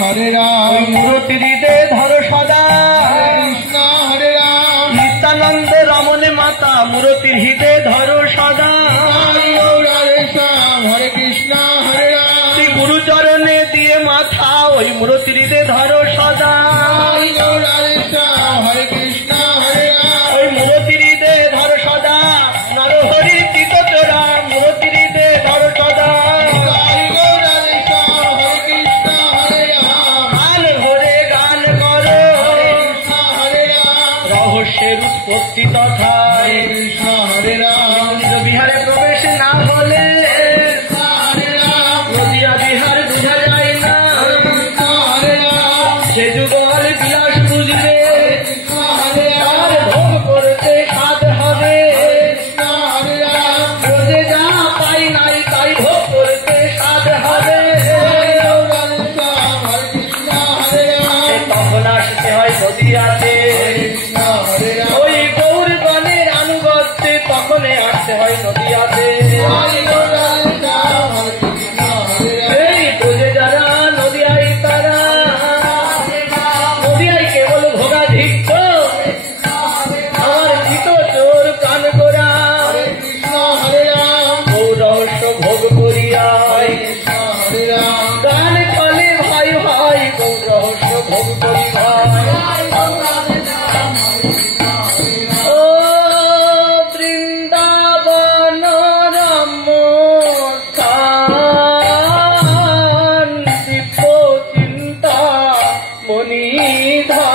হরে রাম মূরতি হৃদে ধর সদা কৃষ্ণ হরে রাম নিত্যানন্দ রমণ মাতা মূরতি হৃদে ধর সদা হরে কৃষ্ণ হরে রাম শ্রী গুরু চরণে দিয়ে মাথা ওই মূরতি হৃদে ধর সদা হরে কৃষ্ণ হরে রাম ওই মূরতি হৃদে ধর সদা নরহরি চিত চোরা মূরতি হৃদে ধর সদা গান ভরে গান করো রহস্যের উৎপত্তি তথায় কৃষ্ণ হরে রাম বিহারে প্রবেশ না হলে নদিয়া বিহার বোঝা যায় না সে যুগল বিলাস বুঝবে তার ভোগ করতে স্বাদ হবে রোজে যা পাই নাই তাই ভোগ করতে স্বাদ হবে তখন আসতে হয় নদিয়াতে ওই গৌরগণের আনুগত্যে তখন আসতে হয় নদিয়াতে এই বোঝে যারা নদিয়ায় তারা নদিয়ায় কেবল ভোগাধিক্য আমার চিত চোর প্রাণ করা রহস্য ভোগ করিয়া গান চলে ভাই ভাই গৌ রহস্য ভোগ করি ভাই ও বৃন্দাবন রম্য স্থান দিব্য চিন্তা মনিধা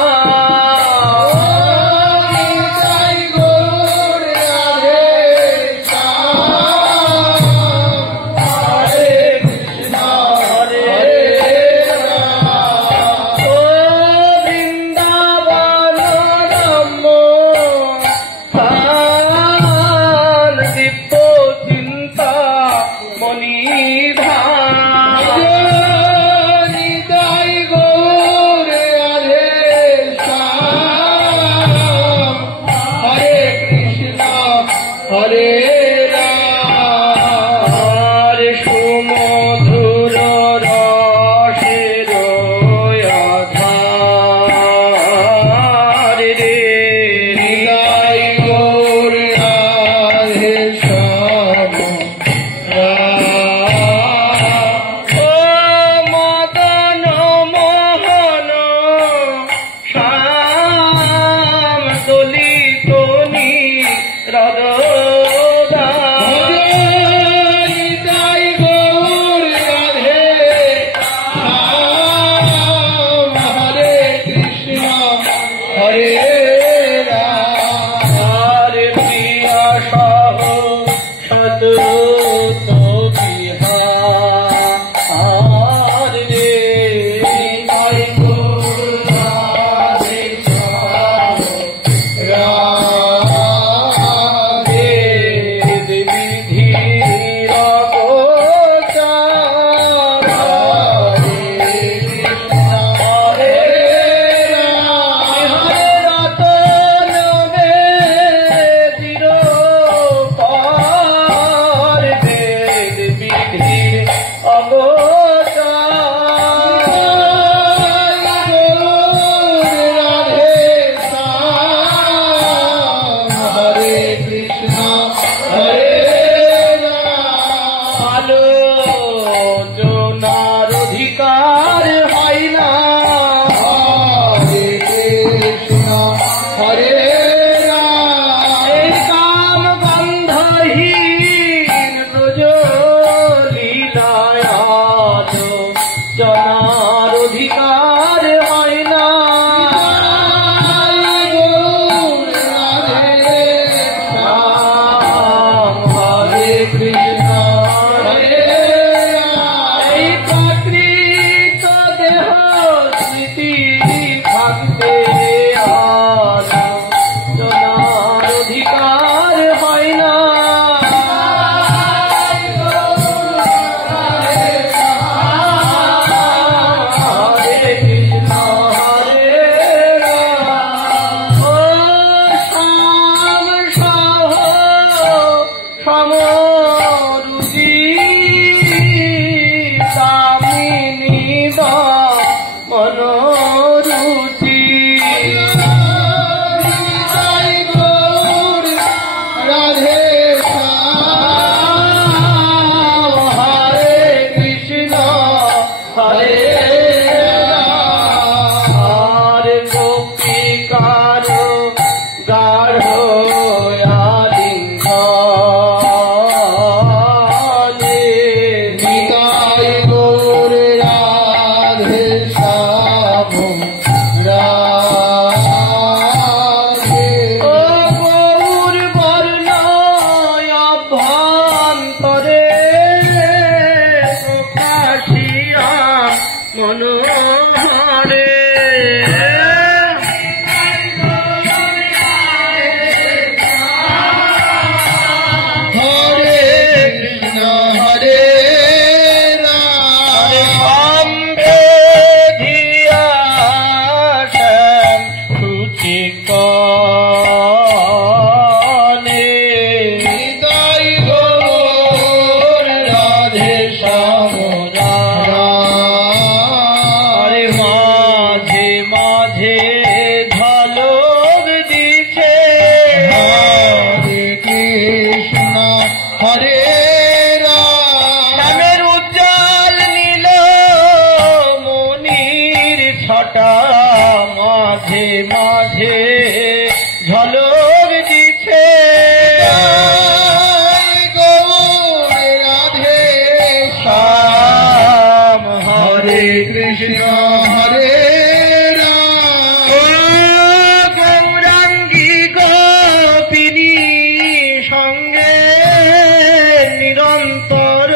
কৃষ্ণ হরে এই প্রাকৃত মনোহরে হরে কৃষ্ণ হরে রাম নিতাই গৌর রাধে শ্যাম আরে মাঝে মাঝে ঝলক দিছে হরে কৃষ্ণ হরে রাম শ্যামের উজ্জ্বল নীল মনির ছটা মাঝে মাঝে ঝলক দিছে গৌর রাধে শ্যাম হরে কৃষ্ণ হরে রাম গৌরাঙ্গী গোপিনী সঙ্গে নিরন্তর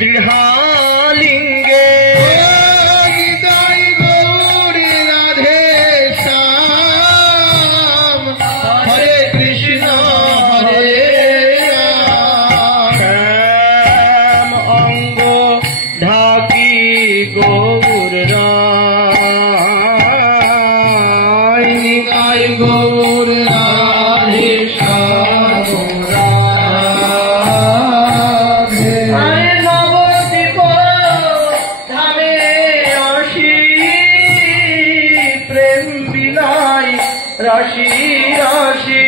দৃঢ়ালিঙ্গে নিতাই গৌর রাধে শ্যাম হরে কৃষ্ণ হরে রাম শ্যাম অঙ্গ ঢাকি গৌর রায় নিতাই গৌর রাধে শ্যাম রাধে আরে নবদ্বীপ ধামে আসি প্রেম বিলাই রাশি রাশি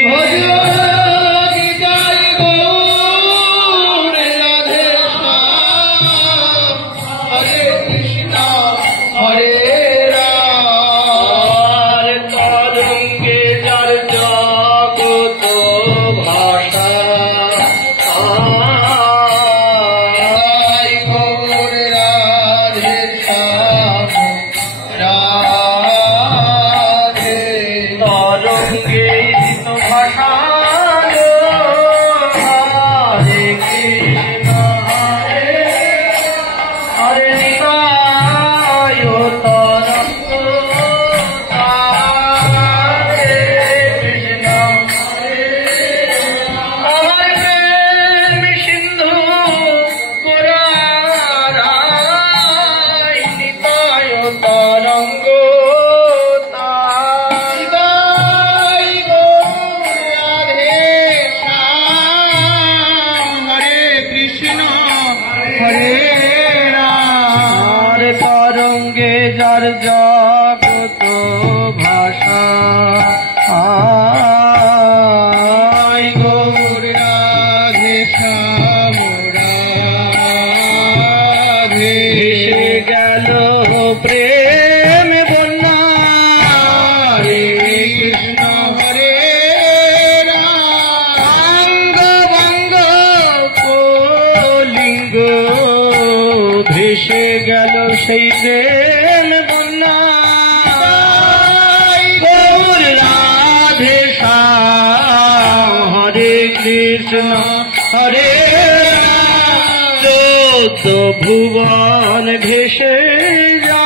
নিতাই গৌর রাধে শ্যাম হরে কৃষ্ণ হরে রাম আর তরঙ্গে যার জগত ভাষা নিতাই গৌর রাধে শ্যাম রাধে তরঙ্গে জিত ভাষা হরে কৃষ্ণ হরে হরে নিতায় তরঙ্গ হরে কৃষ্ণ হরে প্রেম সিন্ধু গোরারায় নিতায় তরঙ্গ নিতাই গৌর রাধে শ্যাম হরে কৃষ্ণ হরে রাম আর তরঙ্গে যার জগত ভাষা আয় গৌর রাধে শ্যাম রাধে ভেসে গেল প্রেম বন্যা হরে কৃষ্ণ হরে রাম অঙ্গ ভঙ্গ লিঙ্গ ভেসে গেল সেই প্রেম বন্যা গৌর রাধে শ্যাম হরে কৃষ্ণ হরে রাম চৌদ্দ ভুবন ভেসে যা